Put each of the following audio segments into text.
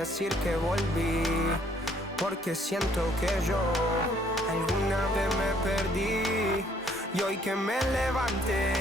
Decir que volví, porque siento que yo alguna vez me perdí y hoy que me levanté,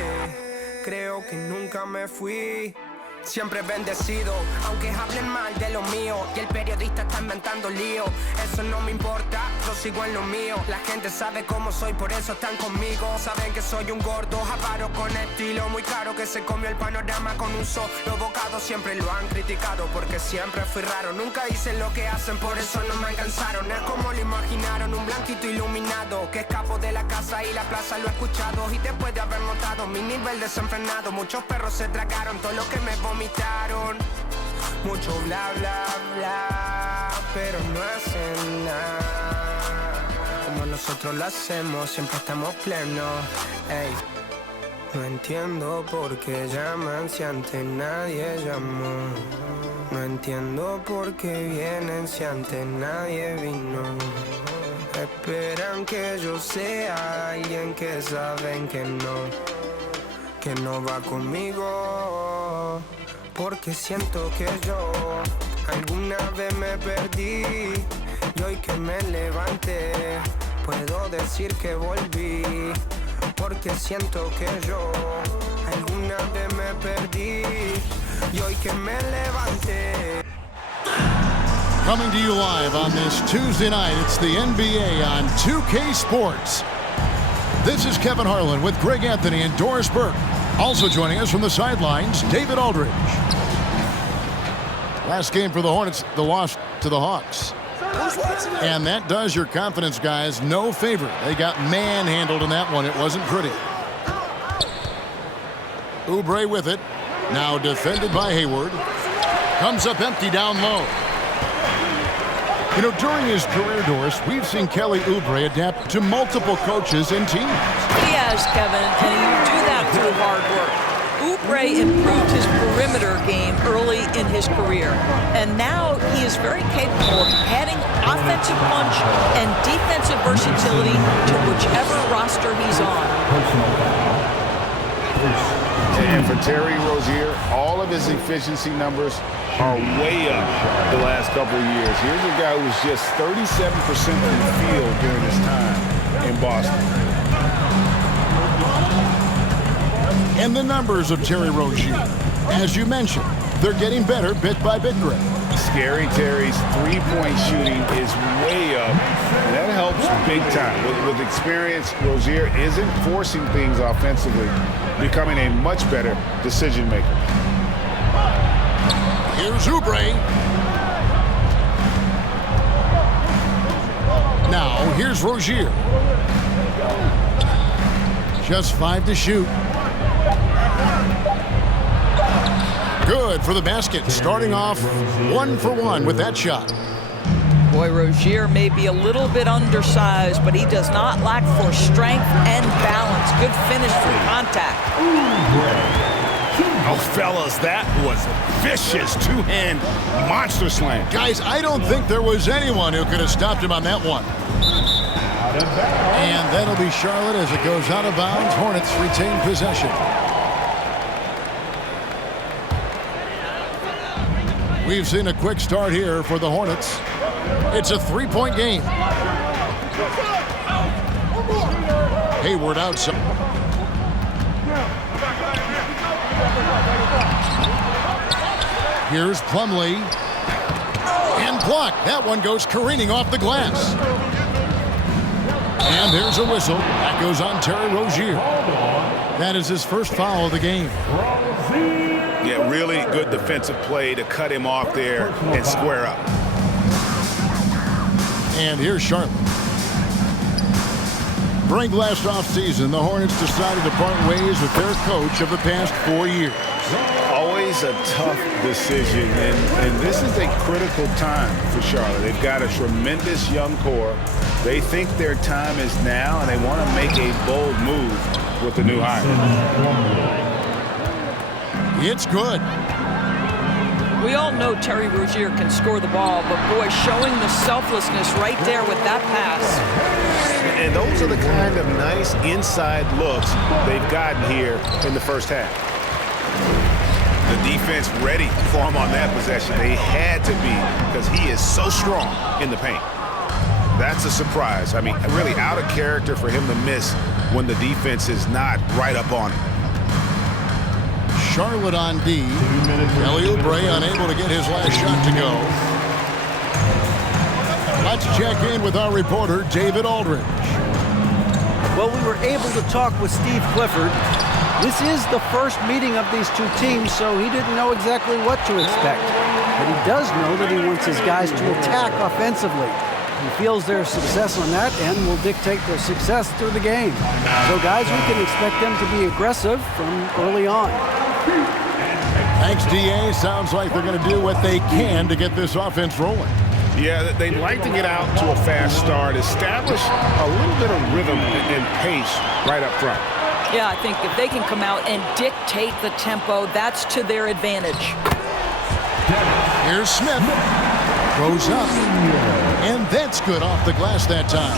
creo que nunca me fui. Siempre bendecido, aunque hablen mal de lo mío y el periodista está inventando lío. Eso no me importa, yo sigo en lo mío. La gente sabe cómo soy, por eso están conmigo. Saben que soy un gordo, avaro con estilo muy caro, que se comió el panorama con un solo bocado. Siempre lo han criticado porque siempre fui raro. Nunca hice lo que hacen, por eso no me alcanzaron. Es como lo imaginaron, un blanquito iluminado que escapo de la casa y la plaza, lo he escuchado. Y después de haber notado mi nivel desenfrenado, muchos perros se tragaron todo lo que me vomitaron. Mucho bla bla bla, pero no hacen nada como nosotros lo hacemos, siempre estamos plenos. Ey, no entiendo por qué llaman si antes nadie llamó. No entiendo por qué vienen si antes nadie vino. Esperan que yo sea alguien que saben que no va conmigo. Porque siento que yo alguna vez me perdí y hoy que me levanté puedo decir que volví. Porque siento que yo alguna vez me perdí y hoy que me levanté. Coming to you live on this Tuesday night, it's the NBA on 2K Sports. This is Kevin Harlan with Greg Anthony and Doris Burke. Also joining us from the sidelines, David Aldridge. Last game for the Hornets, the loss to the Hawks. And that does your confidence guys no favor. They got manhandled in that one. It wasn't pretty. Oubre with it. Now defended by Hayward. Comes up empty down low. You know, during his career, Doris, we've seen Kelly Oubre adapt to multiple coaches and teams. He has, Kevin, and he do that through hard work. Oubre improved his perimeter game early in his career, and now he is very capable of adding offensive punch and defensive versatility to whichever roster he's on. And for Terry Rozier, all of his efficiency numbers are way up the last couple of years. Here's a guy who was just 37% from the field during his time in Boston. And the numbers of Terry Rozier, as you mentioned, they're getting better bit by bit, Greg. Scary Terry's three-point shooting is way up, and that helps big time. With experience, Rozier isn't forcing things offensively, becoming a much better decision maker. Here's Oubre. Now, here's Rozier. Just 5 to shoot. Good for the basket, starting off 1 for 1 with that shot. Boy, Rozier may be a little bit undersized, but he does not lack for strength and balance. Good finish through contact. Oh, fellas, that was a vicious two-hand monster slam. Guys, I don't think there was anyone who could have stopped him on that one. And that'll be Charlotte as it goes out of bounds. Hornets retain possession. We've seen a quick start here for the Hornets. It's a three-point game. Hayward outside. Here's Plumlee. And blocked. That one goes careening off the glass. And there's a whistle. That goes on Terry Rozier. That is his first foul of the game. Yeah, really good defensive play to cut him off there and square up. And here's Charlotte. During last offseason, the Hornets decided to part ways with their coach of the past 4 years. Always a tough decision, and this is a critical time for Charlotte. They've got a tremendous young core. They think their time is now, and they want to make a bold move with the new hire. It's good. We all know Terry Rozier can score the ball, but boy, showing the selflessness right there with that pass. And those are the kind of nice inside looks they've gotten here in the first half. The defense ready for him on that possession. They had to be, because he is so strong in the paint. That's a surprise. I mean, really out of character for him to miss when the defense is not right up on him. Charlotte on D. Kelly Oubre unable to get his last shot to go. Let's check in with our reporter, David Aldridge. Well, we were able to talk with Steve Clifford. This is the first meeting of these two teams, so he didn't know exactly what to expect. But he does know that he wants his guys to attack offensively. He feels their success on that and will dictate their success through the game. So, guys, we can expect them to be aggressive from early on. Thanks, DA. Sounds like they're going to do what they can to get this offense rolling. Yeah, they'd like to get out to a fast start, establish a little bit of rhythm and pace right up front. Yeah, I think if they can come out and dictate the tempo, that's to their advantage. Here's Smith. Throws up. And that's good off the glass that time.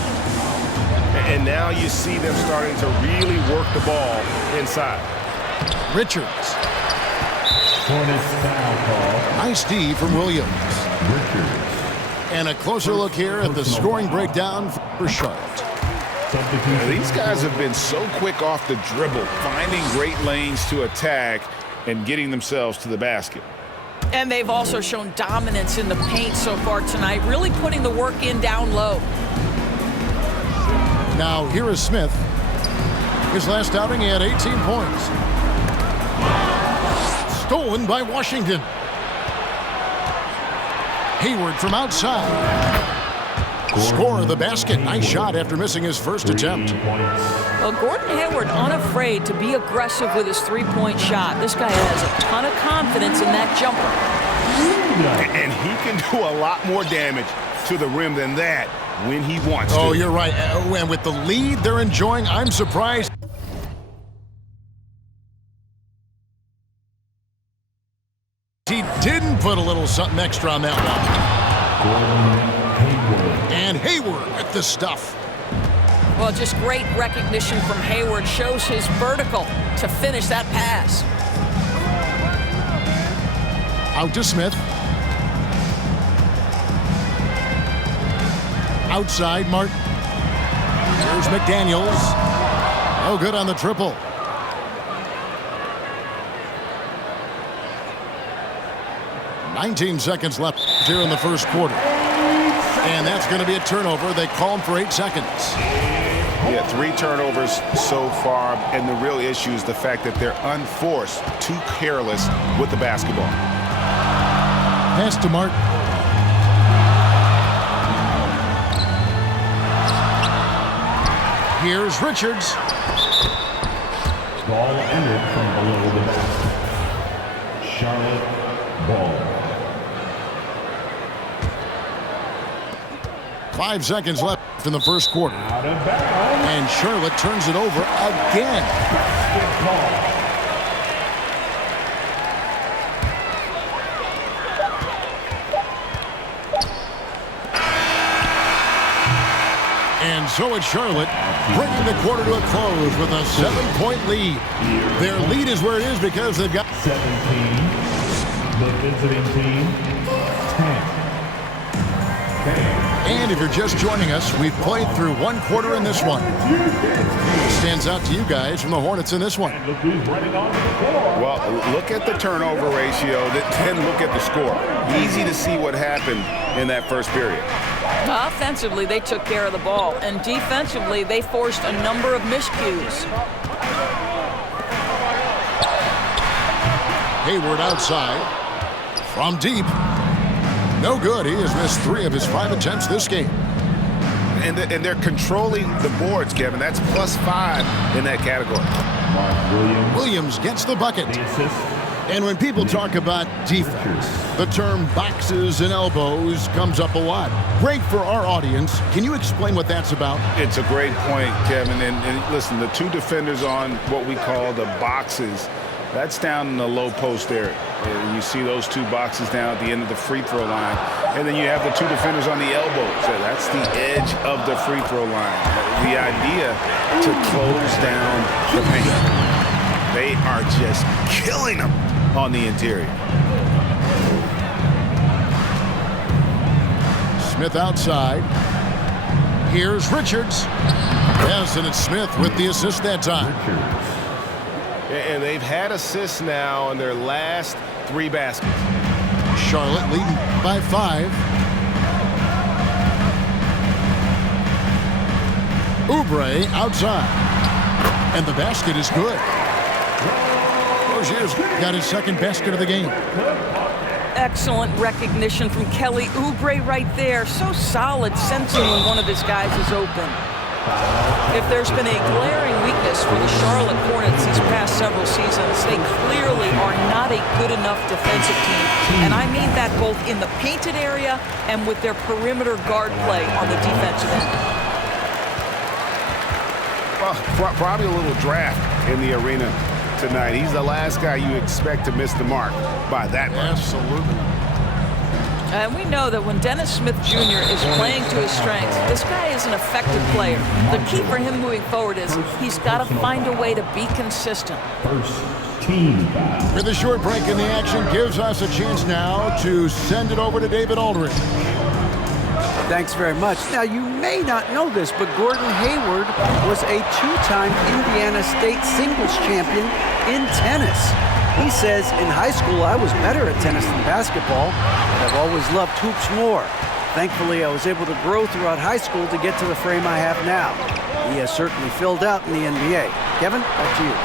And now you see them starting to really work the ball inside. Richards. Hornets foul call. Nice D from Williams. Richards. And a closer look here at the scoring breakdown for Charlotte. These guys have been so quick off the dribble, finding great lanes to attack and getting themselves to the basket. And they've also shown dominance in the paint so far tonight, really putting the work in down low. Now here is Smith. His last outing, he had 18 points. Stolen by Washington. Hayward from outside. Score of the basket. Nice shot after missing his first attempt. Well, Gordon Hayward unafraid to be aggressive with his three-point shot. This guy has a ton of confidence in that jumper. And he can do a lot more damage to the rim than that when he wants to. Oh, you're right. And with the lead they're enjoying, I'm surprised. He didn't put a little something extra on that one. And Hayward with the stuff. Well, just great recognition from Hayward. Shows his vertical to finish that pass. Out to Smith. Outside, Martin. Here's McDaniels. No good on the triple. "19 seconds left here in the first quarter." And that's going to be a turnover. They call him for 8 seconds. Yeah, 3 turnovers so far, and the real issue is the fact that they're unforced, too careless with the basketball. Pass to Martin. Here's Richards. Ball entered from below the basket. Charlotte ball. 5 seconds left in the first quarter. Out of bounds. And Charlotte turns it over again. Basket ball. And so it's Charlotte bringing the quarter to a close with a 7-point lead. Their lead is where it is because they've got 17. The visiting team, 10. And if you're just joining us, we've played through one quarter in this one. What stands out to you guys from the Hornets in this one? Look who's running on the floor. Well, look at the turnover ratio, then look at the score. Easy to see what happened in that first period. Offensively, they took care of the ball, and defensively, they forced a number of miscues. Hayward outside. From deep. No good. He has missed 3 of his 5 attempts this game. And they're controlling the boards, Kevin. That's +5 in that category. Mark Williams gets the bucket. The assist. And when people talk about defense, the term boxes and elbows comes up a lot. Great for our audience. Can you explain what that's about? It's a great point, Kevin. And listen, the 2 defenders on what we call the boxes, that's down in the low post area. And you see those 2 boxes down at the end of the free throw line. And then you have the 2 defenders on the elbows. So that's the edge of the free throw line. The idea to close down the paint. They are just killing them on the interior. Smith outside. Here's Richards. Yes, and it's Smith with the assist that time. And they've had assists now on their last 3 baskets. Charlotte leading by 5. Oubre outside. And the basket is good. Rozier's got his second basket of the game. Excellent recognition from Kelly Oubre right there. So solid, sensing when one of his guys is open. If there's been a glaring weakness for the Charlotte Hornets these past several seasons, they clearly are not a good enough defensive team. And I mean that both in the painted area and with their perimeter guard play on the defensive end. Well, probably a little draft in the arena tonight. He's the last guy you expect to miss the mark by that much. Absolutely. And we know that when Dennis Smith Jr. is playing to his strengths, this guy is an effective player. The key for him moving forward is he's got to find a way to be consistent. First team foul. With a short break in the action gives us a chance now to send it over to David Aldridge. Thanks very much. Now, you may not know this, but Gordon Hayward was a 2-time Indiana State singles champion in tennis. He says, in high school, I was better at tennis than basketball, but I've always loved hoops more. Thankfully, I was able to grow throughout high school to get to the frame I have now. He has certainly filled out in the NBA. Kevin, back to you.